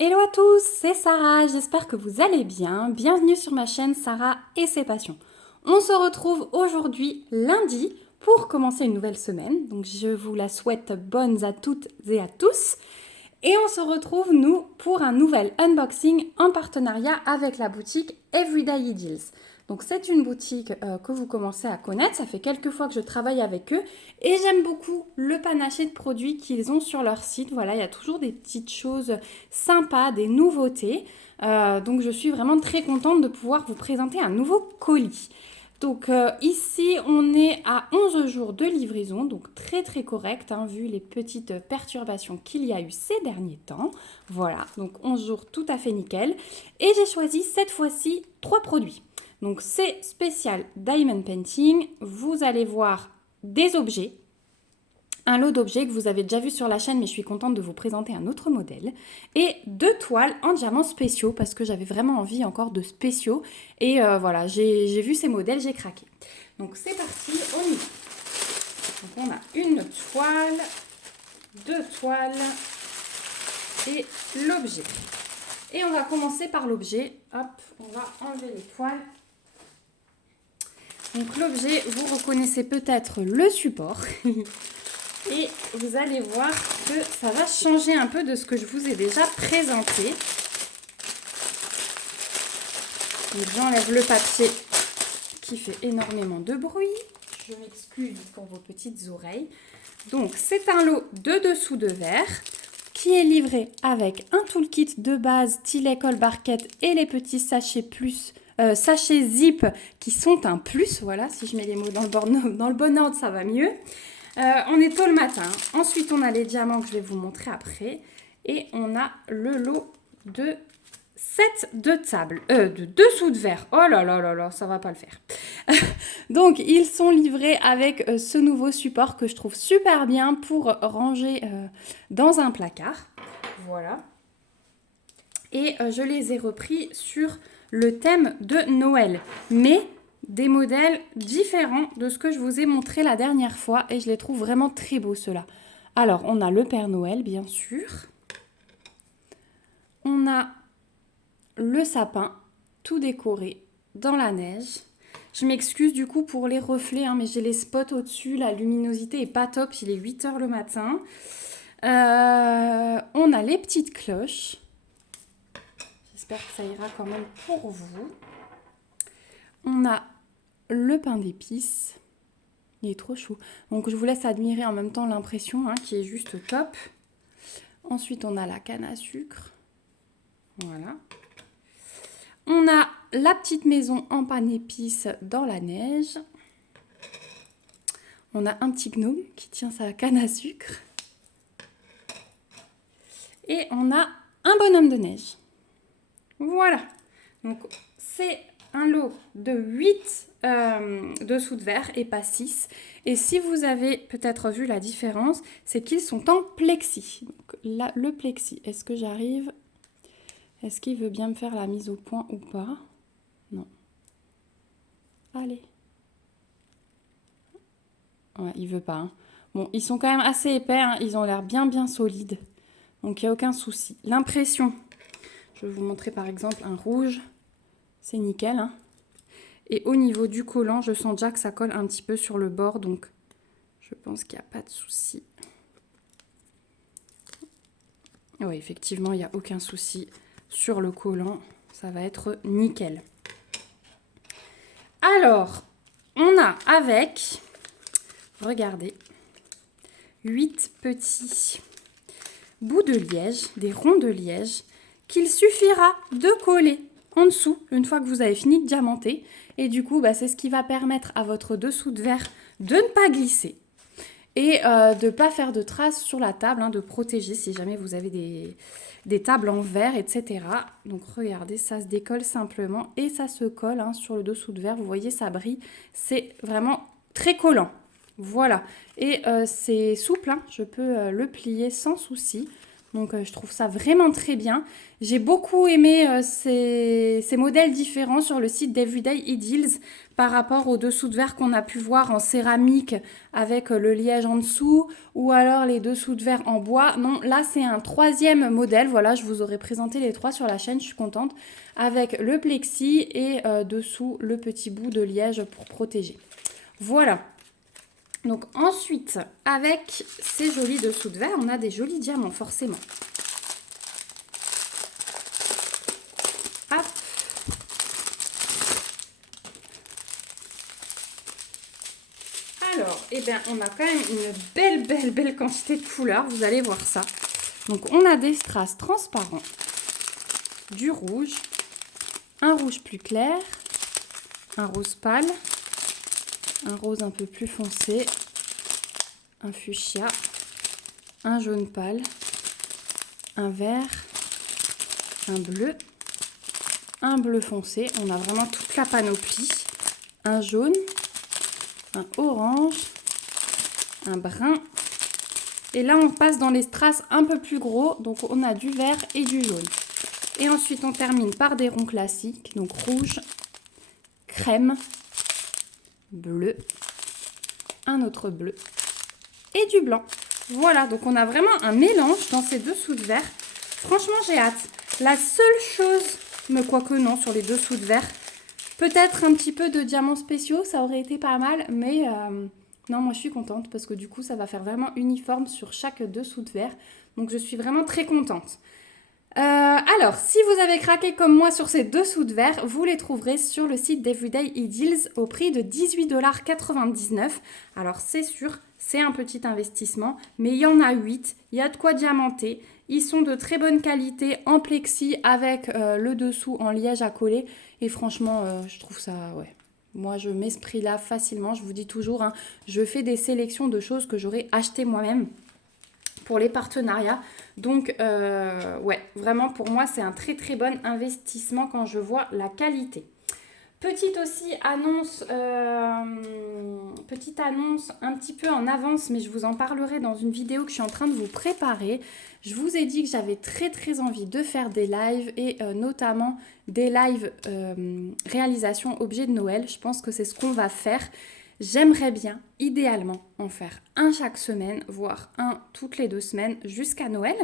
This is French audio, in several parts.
Hello à tous, c'est Sarah, j'espère que vous allez bien. Bienvenue sur ma chaîne Sarah et ses passions. On se retrouve aujourd'hui lundi pour commencer une nouvelle semaine. Donc je vous la souhaite bonne à toutes et à tous. Et on se retrouve nous pour un nouvel unboxing en partenariat avec la boutique Everyday Deals. Donc c'est une boutique que vous commencez à connaître, ça fait quelques fois que je travaille avec eux et j'aime beaucoup le panaché de produits qu'ils ont sur leur site. Voilà, il y a toujours des petites choses sympas, des nouveautés. Donc je suis vraiment très contente de pouvoir vous présenter un nouveau colis. Donc ici, on est à 11 jours de livraison, donc très très correct, hein, vu les petites perturbations qu'il y a eu ces derniers temps. Voilà, donc 11 jours tout à fait nickel. Et j'ai choisi cette fois-ci 3 produits. Donc c'est spécial Diamond Painting, vous allez voir des objets, un lot d'objets que vous avez déjà vu sur la chaîne, mais je suis contente de vous présenter un autre modèle. Et 2 toiles en diamants spéciaux, parce que j'avais vraiment envie encore de spéciaux. Et voilà, j'ai vu ces modèles, j'ai craqué. Donc c'est parti, on y va. Donc on a une toile, 2 toiles et l'objet. Et on va commencer par l'objet. Hop, on va enlever les toiles. Donc l'objet, vous reconnaissez peut-être le support. Et vous allez voir que ça va changer un peu de ce que je vous ai déjà présenté. J'enlève le papier qui fait énormément de bruit. Je m'excuse pour vos petites oreilles. Donc c'est un lot de dessous de verre qui est livré avec un toolkit de base, stylet, colle, barquette et les petits sachets sachets zip qui sont un plus. Voilà, si je mets les mots dans le bon ordre, ça va mieux. On est tôt le matin. Ensuite, on a les diamants que je vais vous montrer après. Et on a le lot de 7 de table, de dessous de verre. Oh là là là là, ça va pas le faire. Donc, ils sont livrés avec ce nouveau support que je trouve super bien pour ranger dans un placard. Voilà. Et je les ai repris sur le thème de Noël. Mais des modèles différents de ce que je vous ai montré la dernière fois et je les trouve vraiment très beaux ceux-là. Alors, on a le Père Noël, bien sûr. On a le sapin, tout décoré dans la neige. Je m'excuse du coup pour les reflets, hein, mais j'ai les spots au-dessus, la luminosité est pas top, il est 8 h le matin. On a les petites cloches. J'espère que ça ira quand même pour vous. On a le pain d'épices. Il est trop chou. Donc je vous laisse admirer en même temps l'impression, hein, qui est juste top. Ensuite, on a la canne à sucre. Voilà. On a la petite maison en pain d'épices dans la neige. On a un petit gnome qui tient sa canne à sucre. Et on a un bonhomme de neige. Voilà. Donc c'est un lot de 8 dessous de verre et pas 6. Et si vous avez peut-être vu la différence, c'est qu'ils sont en plexi. Donc là, le plexi, est-ce que j'arrive? Est-ce qu'il veut bien me faire la mise au point ou pas? Non. Allez. Ouais, il veut pas. Hein. Bon, ils sont quand même assez épais. Hein. Ils ont l'air bien solides. Donc il n'y a aucun souci. L'impression, je vais vous montrer par exemple un rouge. C'est nickel. Hein. Et au niveau du collant, je sens déjà que ça colle un petit peu sur le bord. Donc je pense qu'il n'y a pas de souci. Oui, effectivement, il n'y a aucun souci sur le collant. Ça va être nickel. Alors, on a avec, regardez, 8 petits bouts de liège, des ronds de liège, qu'il suffira de coller en dessous une fois que vous avez fini de diamanter. Et du coup, c'est ce qui va permettre à votre dessous de verre de ne pas glisser et de ne pas faire de traces sur la table, hein, de protéger si jamais vous avez des tables en verre, etc. Donc regardez, ça se décolle simplement et ça se colle, hein, sur le dessous de verre. Vous voyez, ça brille. C'est vraiment très collant. Voilà. Et c'est souple, hein, je peux le plier sans souci. Donc je trouve ça vraiment très bien. J'ai beaucoup aimé ces modèles différents sur le site d'Everyday Ideals par rapport aux dessous de verre qu'on a pu voir en céramique avec le liège en dessous ou alors les dessous de verre en bois. Non, là c'est un troisième modèle. Voilà, je vous aurais présenté les trois sur la chaîne, je suis contente. Avec le plexi et dessous le petit bout de liège pour protéger. Voilà. Donc ensuite, avec ces jolis dessous de verre, on a des jolis diamants forcément. Hop. Alors, eh bien, on a quand même une belle quantité de couleurs, vous allez voir ça. Donc on a des strass transparents, du rouge, un rouge plus clair, un rose pâle, un rose un peu plus foncé, un fuchsia, un jaune pâle, un vert, un bleu foncé, on a vraiment toute la panoplie, un jaune, un orange, un brun, et là on passe dans les strass un peu plus gros, donc on a du vert et du jaune. Et ensuite on termine par des ronds classiques, donc rouge, crème, bleu, un autre bleu et du blanc. Voilà, donc on a vraiment un mélange dans ces dessous de verre. Franchement, j'ai hâte. La seule chose, mais quoique non, sur les dessous de verre, peut-être un petit peu de diamants spéciaux, ça aurait été pas mal, mais non, moi je suis contente parce que du coup, ça va faire vraiment uniforme sur chaque dessous de verre. Donc je suis vraiment très contente. Alors, si vous avez craqué comme moi sur ces dessous de verre, vous les trouverez sur le site d'Everyday Ideals au prix de 18,99 $. Alors, c'est sûr, c'est un petit investissement, mais il y en a 8, il y a de quoi diamanter. Ils sont de très bonne qualité en plexi avec le dessous en liège à coller. Et franchement, je trouve ça, ouais. Moi, je mets ce prix-là facilement. Je vous dis toujours, hein, je fais des sélections de choses que j'aurais achetées moi-même pour les partenariats. Donc, ouais, vraiment pour moi, c'est un très très bon investissement quand je vois la qualité. Petite annonce un petit peu en avance, mais je vous en parlerai dans une vidéo que je suis en train de vous préparer. Je vous ai dit que j'avais très très envie de faire des lives et notamment des lives réalisation objet de Noël. Je pense que c'est ce qu'on va faire. J'aimerais bien, idéalement, en faire un chaque semaine, voire un toutes les 2 semaines jusqu'à Noël,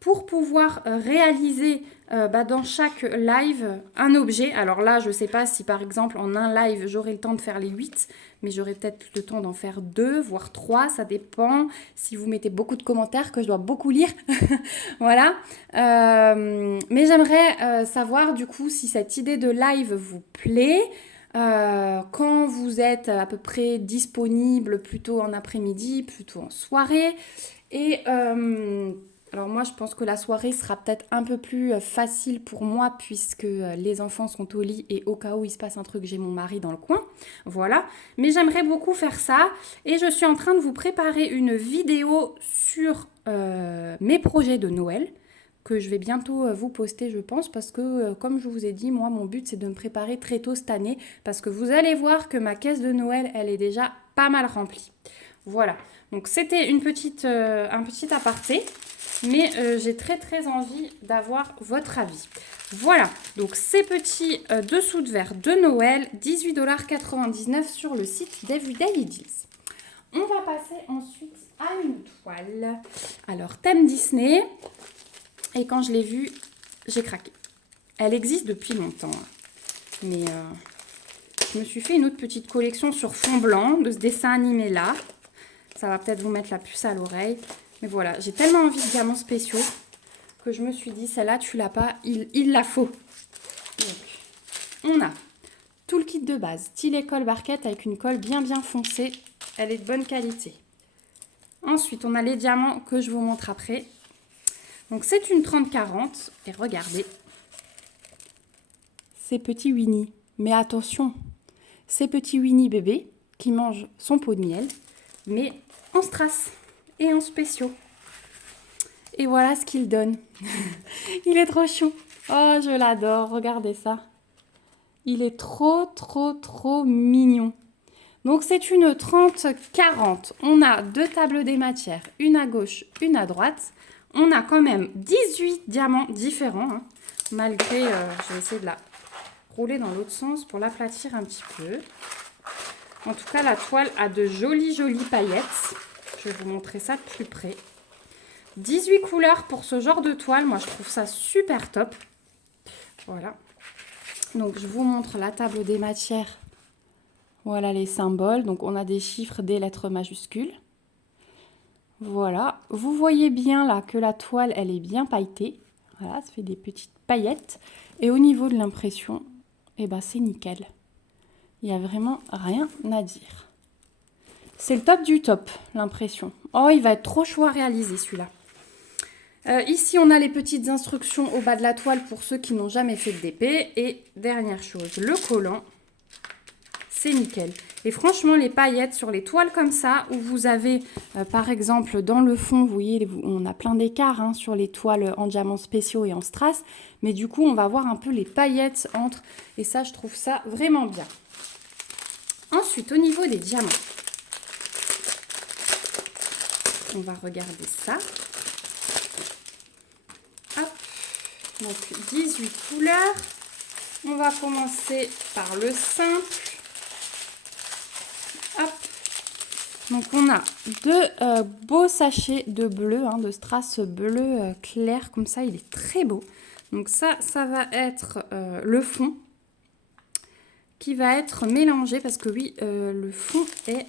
pour pouvoir réaliser dans chaque live un objet. Alors là, je ne sais pas si par exemple en un live, j'aurai le temps de faire les 8, mais j'aurai peut-être le temps d'en faire 2, voire 3, ça dépend. Si vous mettez beaucoup de commentaires que je dois beaucoup lire, voilà. Mais j'aimerais savoir du coup si cette idée de live vous plaît. Quand vous êtes à peu près disponible plutôt en après-midi, plutôt en soirée. Et alors moi, je pense que la soirée sera peut-être un peu plus facile pour moi puisque les enfants sont au lit et au cas où il se passe un truc, j'ai mon mari dans le coin. Voilà. Mais j'aimerais beaucoup faire ça et je suis en train de vous préparer une vidéo sur mes projets de Noël que je vais bientôt vous poster, je pense, parce que, comme je vous ai dit, moi, mon but, c'est de me préparer très tôt cette année, parce que vous allez voir que ma caisse de Noël, elle est déjà pas mal remplie. Voilà, donc c'était un petit aparté, mais j'ai très très envie d'avoir votre avis. Voilà, donc ces petits dessous de verre de Noël, 18,99 $ sur le site d'Everyday Ideals. On va passer ensuite à une toile. Alors, thème Disney. Et quand je l'ai vue, j'ai craqué. Elle existe depuis longtemps. Mais je me suis fait une autre petite collection sur fond blanc de ce dessin animé-là. Ça va peut-être vous mettre la puce à l'oreille. Mais voilà, j'ai tellement envie de diamants spéciaux que je me suis dit, celle-là, tu l'as pas, il la faut. Donc, on a tout le kit de base. Stylet colle barquette avec une colle bien foncée. Elle est de bonne qualité. Ensuite, on a les diamants que je vous montre après. Donc, c'est une 30-40. Et regardez. Ces petits Winnie. Mais attention, ces petits Winnie bébés qui mangent son pot de miel. Mais en strass et en spéciaux. Et voilà ce qu'il donne. Il est trop chou. Oh, je l'adore. Regardez ça. Il est trop mignon. Donc, c'est une 30-40. On a 2 tables des matières. Une à gauche, une à droite. On a quand même 18 diamants différents, hein, malgré, je vais essayer de la rouler dans l'autre sens pour l'aplatir un petit peu. En tout cas, la toile a de jolies paillettes. Je vais vous montrer ça de plus près. 18 couleurs pour ce genre de toile. Moi, je trouve ça super top. Voilà. Donc, je vous montre la table des matières. Voilà les symboles. Donc, on a des chiffres, des lettres majuscules. Voilà. Vous voyez bien là que la toile, elle est bien pailletée. Voilà, ça fait des petites paillettes. Et au niveau de l'impression, eh ben, c'est nickel. Il n'y a vraiment rien à dire. C'est le top du top, l'impression. Oh, il va être trop chaud à réaliser celui-là. Ici, on a les petites instructions au bas de la toile pour ceux qui n'ont jamais fait de DP. Et dernière chose, le collant, c'est nickel. Et franchement, les paillettes sur les toiles comme ça, où vous avez, par exemple, dans le fond, vous voyez, on a plein d'écarts hein, sur les toiles en diamants spéciaux et en strass. Mais du coup, on va voir un peu les paillettes entre. Et ça, je trouve ça vraiment bien. Ensuite, au niveau des diamants, on va regarder ça. Hop. Donc, 18 couleurs. On va commencer par le simple. Hop. Donc, on a deux beaux sachets de bleu, hein, de strass bleu clair, comme ça, il est très beau. Donc, ça va être le fond qui va être mélangé parce que oui, le fond est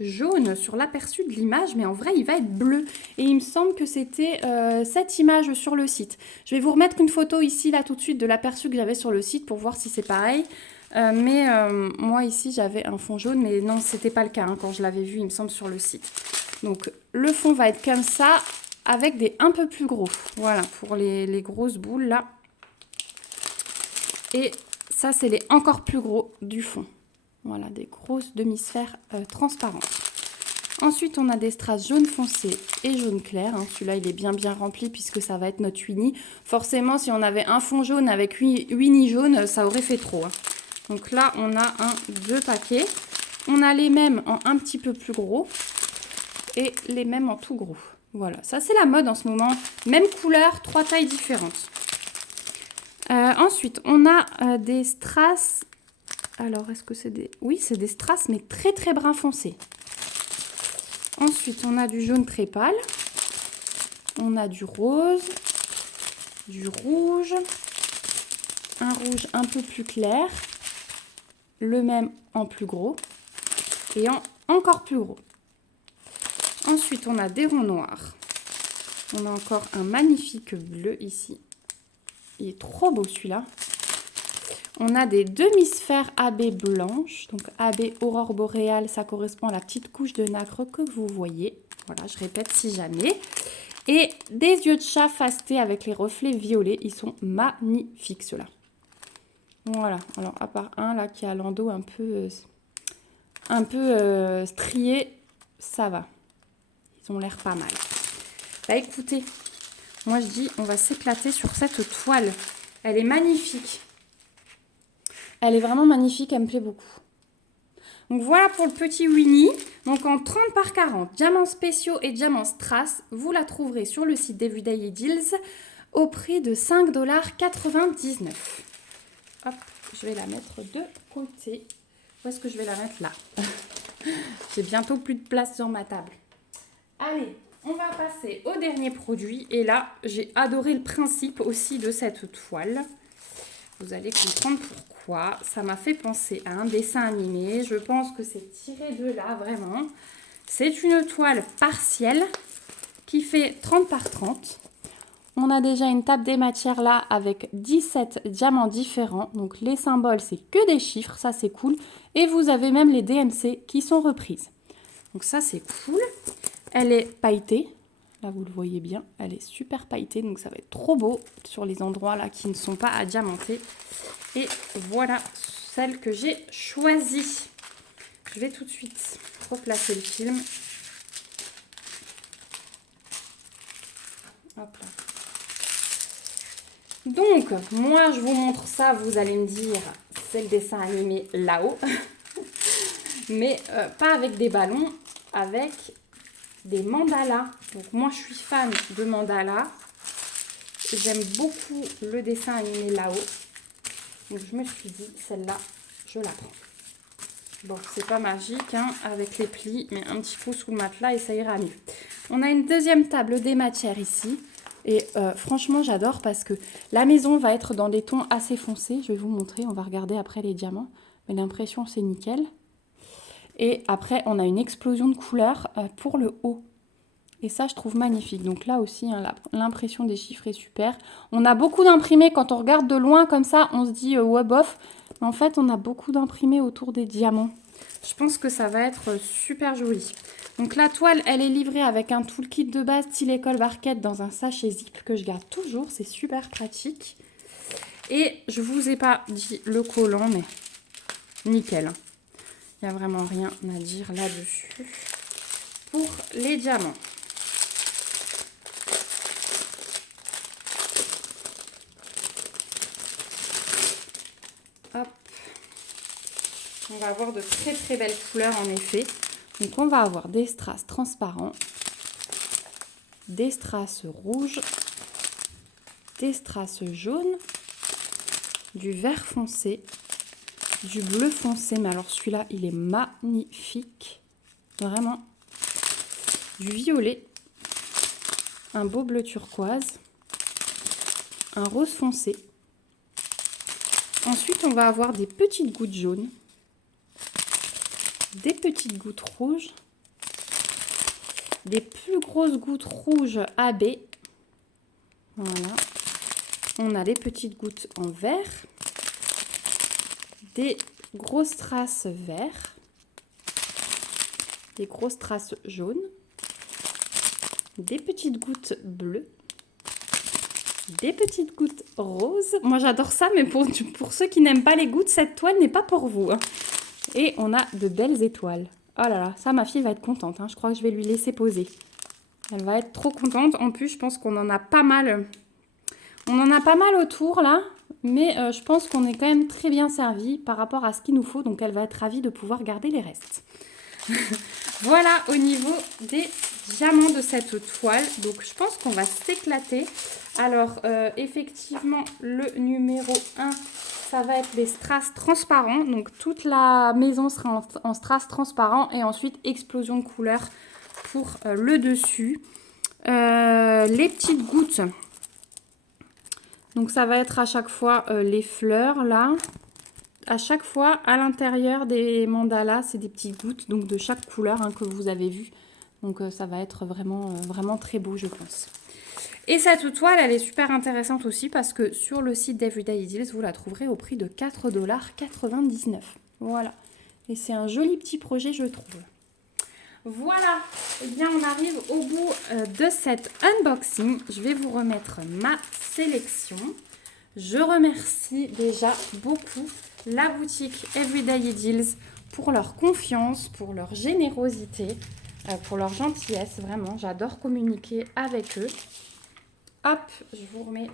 jaune sur l'aperçu de l'image, mais en vrai, il va être bleu. Et il me semble que c'était cette image sur le site. Je vais vous remettre une photo ici, là, tout de suite, de l'aperçu que j'avais sur le site pour voir si c'est pareil. Moi, ici, j'avais un fond jaune, mais non, c'était pas le cas hein, quand je l'avais vu, il me semble, sur le site. Donc, le fond va être comme ça, avec des un peu plus gros. Voilà, pour les grosses boules, là. Et ça, c'est les encore plus gros du fond. Voilà, des grosses demi-sphères transparentes. Ensuite, on a des strass jaune foncé et jaune clair. Hein. Celui-là, il est bien rempli puisque ça va être notre Winnie. Forcément, si on avait un fond jaune avec Winnie jaune, ça aurait fait trop. Hein. Donc là, on a deux paquets. On a les mêmes en un petit peu plus gros et les mêmes en tout gros. Voilà, ça c'est la mode en ce moment. Même couleur, 3 tailles différentes. Ensuite, on a des strass. Alors, est-ce que c'est des... Oui, c'est des strass, mais très brun foncé. Ensuite, on a du jaune très pâle. On a du rose, du rouge, un rouge un peu plus clair, le même en plus gros et en encore plus gros. Ensuite, on a des ronds noirs. On a encore un magnifique bleu ici. Il est trop beau celui-là. On a des demi-sphères AB blanches. Donc AB aurore boréale, ça correspond à la petite couche de nacre que vous voyez. Voilà, je répète si jamais. Et des yeux de chat fastés avec les reflets violets. Ils sont magnifiques ceux-là. Voilà, alors à part un là qui a l'endos un peu strié, ça va. Ils ont l'air pas mal. Bah écoutez, moi je dis on va s'éclater sur cette toile. Elle est magnifique. Elle est vraiment magnifique, elle me plaît beaucoup. Donc voilà pour le petit Winnie. Donc en 30 par 40, diamants spéciaux et diamants strass, vous la trouverez sur le site d'Everyday Deals au prix de 5,99 $. Hop, je vais la mettre de côté. Où est-ce que je vais la mettre là? J'ai bientôt plus de place sur ma table. Allez, on va passer au dernier produit. Et là, j'ai adoré le principe aussi de cette toile. Vous allez comprendre pourquoi. Ça m'a fait penser à un dessin animé. Je pense que c'est tiré de là, vraiment. C'est une toile partielle qui fait 30 par 30. On a déjà une table des matières là avec 17 diamants différents. Donc les symboles, c'est que des chiffres, ça c'est cool. Et vous avez même les DMC qui sont reprises. Donc ça c'est cool. Elle est pailletée. Là vous le voyez bien, elle est super pailletée. Donc ça va être trop beau sur les endroits là qui ne sont pas à diamanter. Et voilà celle que j'ai choisie. Je vais tout de suite replacer le film. Hop là. Donc, moi, je vous montre ça, vous allez me dire, c'est le dessin animé là-haut. Mais pas avec des ballons, avec des mandalas. Donc moi, je suis fan de mandalas. J'aime beaucoup le dessin animé là-haut. Donc je me suis dit, celle-là, je la prends. Bon, c'est pas magique hein, avec les plis, mais un petit coup sous le matelas et ça ira mieux. On a une deuxième table des matières ici. Et franchement, j'adore parce que la maison va être dans des tons assez foncés. Je vais vous montrer, on va regarder après les diamants. Mais l'impression, c'est nickel. Et après, on a une explosion de couleurs pour le haut. Et ça, je trouve magnifique. Donc là aussi, hein, l'impression des chiffres est super. On a beaucoup d'imprimés. Quand on regarde de loin comme ça, on se dit ouais, bof. Mais en fait, on a beaucoup d'imprimés autour des diamants. Je pense que ça va être super joli. Donc la toile, elle est livrée avec un toolkit de base style école barquette dans un sachet zip que je garde toujours. C'est super pratique. Et je vous ai pas dit le collant, mais nickel. Il n'y a vraiment rien à dire là-dessus. Pour les diamants. Hop. On va avoir de très très belles couleurs en effet. Donc on va avoir des strass transparents, des strass rouges, des strass jaunes, du vert foncé, du bleu foncé. Mais alors celui-là, il est magnifique. Vraiment. Du violet, un beau bleu turquoise, un rose foncé. Ensuite, on va avoir des petites gouttes jaunes, des petites gouttes rouges, des plus grosses gouttes rouges AB. Voilà. On a des petites gouttes en vert, des grosses traces verts, des grosses traces jaunes, des petites gouttes bleues, des petites gouttes roses. Moi j'adore ça, mais pour ceux qui n'aiment pas les gouttes, cette toile n'est pas pour vous. Hein. Et on a de belles étoiles. Oh là là, ça ma fille va être contente. Hein. Je crois que je vais lui laisser poser. Elle va être trop contente. En plus, je pense qu'on en a pas mal. On en a pas mal autour là. Mais je pense qu'on est quand même très bien servi par rapport à ce qu'il nous faut. Donc elle va être ravie de pouvoir garder les restes. Voilà au niveau des diamants de cette toile. Donc je pense qu'on va s'éclater. Alors effectivement le numéro 1, ça va être les strass transparents. Donc toute la maison sera en strass transparent. Et ensuite explosion de couleurs pour le dessus. Les petites gouttes. Donc ça va être à chaque fois les fleurs là. À chaque fois, à l'intérieur des mandalas, c'est des petites gouttes, donc de chaque couleur hein, que vous avez vu. Donc ça va être vraiment, vraiment très beau, je pense. Et cette toile, elle est super intéressante aussi parce que sur le site d'Everyday Deals, vous la trouverez au prix de 4,99 $. Voilà. Et c'est un joli petit projet, je trouve. Voilà. Eh bien, on arrive au bout de cet unboxing. Je vais vous remettre ma sélection. Je remercie déjà beaucoup la boutique Everyday Deals pour leur confiance, pour leur générosité, pour leur gentillesse. Vraiment, j'adore communiquer avec eux. Hop, je vous remets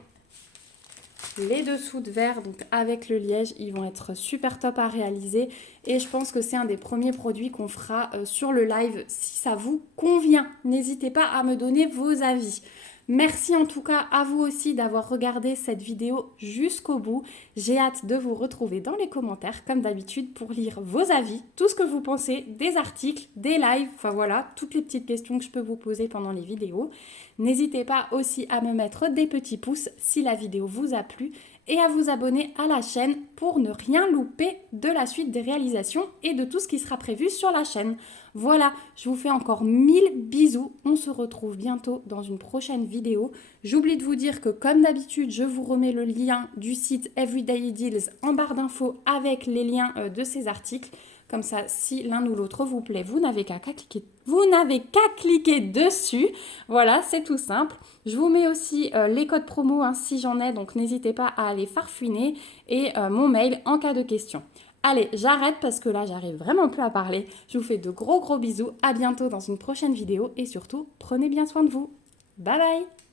les dessous de verre, donc avec le liège, ils vont être super top à réaliser. Et je pense que c'est un des premiers produits qu'on fera sur le live si ça vous convient. N'hésitez pas à me donner vos avis. Merci en tout cas à vous aussi d'avoir regardé cette vidéo jusqu'au bout. J'ai hâte de vous retrouver dans les commentaires comme d'habitude pour lire vos avis, tout ce que vous pensez des articles, des lives, enfin voilà, toutes les petites questions que je peux vous poser pendant les vidéos. N'hésitez pas aussi à me mettre des petits pouces si la vidéo vous a plu et à vous abonner à la chaîne pour ne rien louper de la suite des réalisations et de tout ce qui sera prévu sur la chaîne. Voilà, je vous fais encore 1000 bisous. On se retrouve bientôt dans une prochaine vidéo. J'oublie de vous dire que comme d'habitude, je vous remets le lien du site Everyday Deals en barre d'infos avec les liens de ces articles. Comme ça, si l'un ou l'autre vous plaît, vous n'avez qu'à cliquer dessus. Voilà, c'est tout simple. Je vous mets aussi les codes promo hein, si j'en ai, donc n'hésitez pas à aller farfouiner et mon mail en cas de question. Allez, j'arrête parce que là, j'arrive vraiment plus à parler. Je vous fais de gros bisous. À bientôt dans une prochaine vidéo et surtout, prenez bien soin de vous. Bye bye!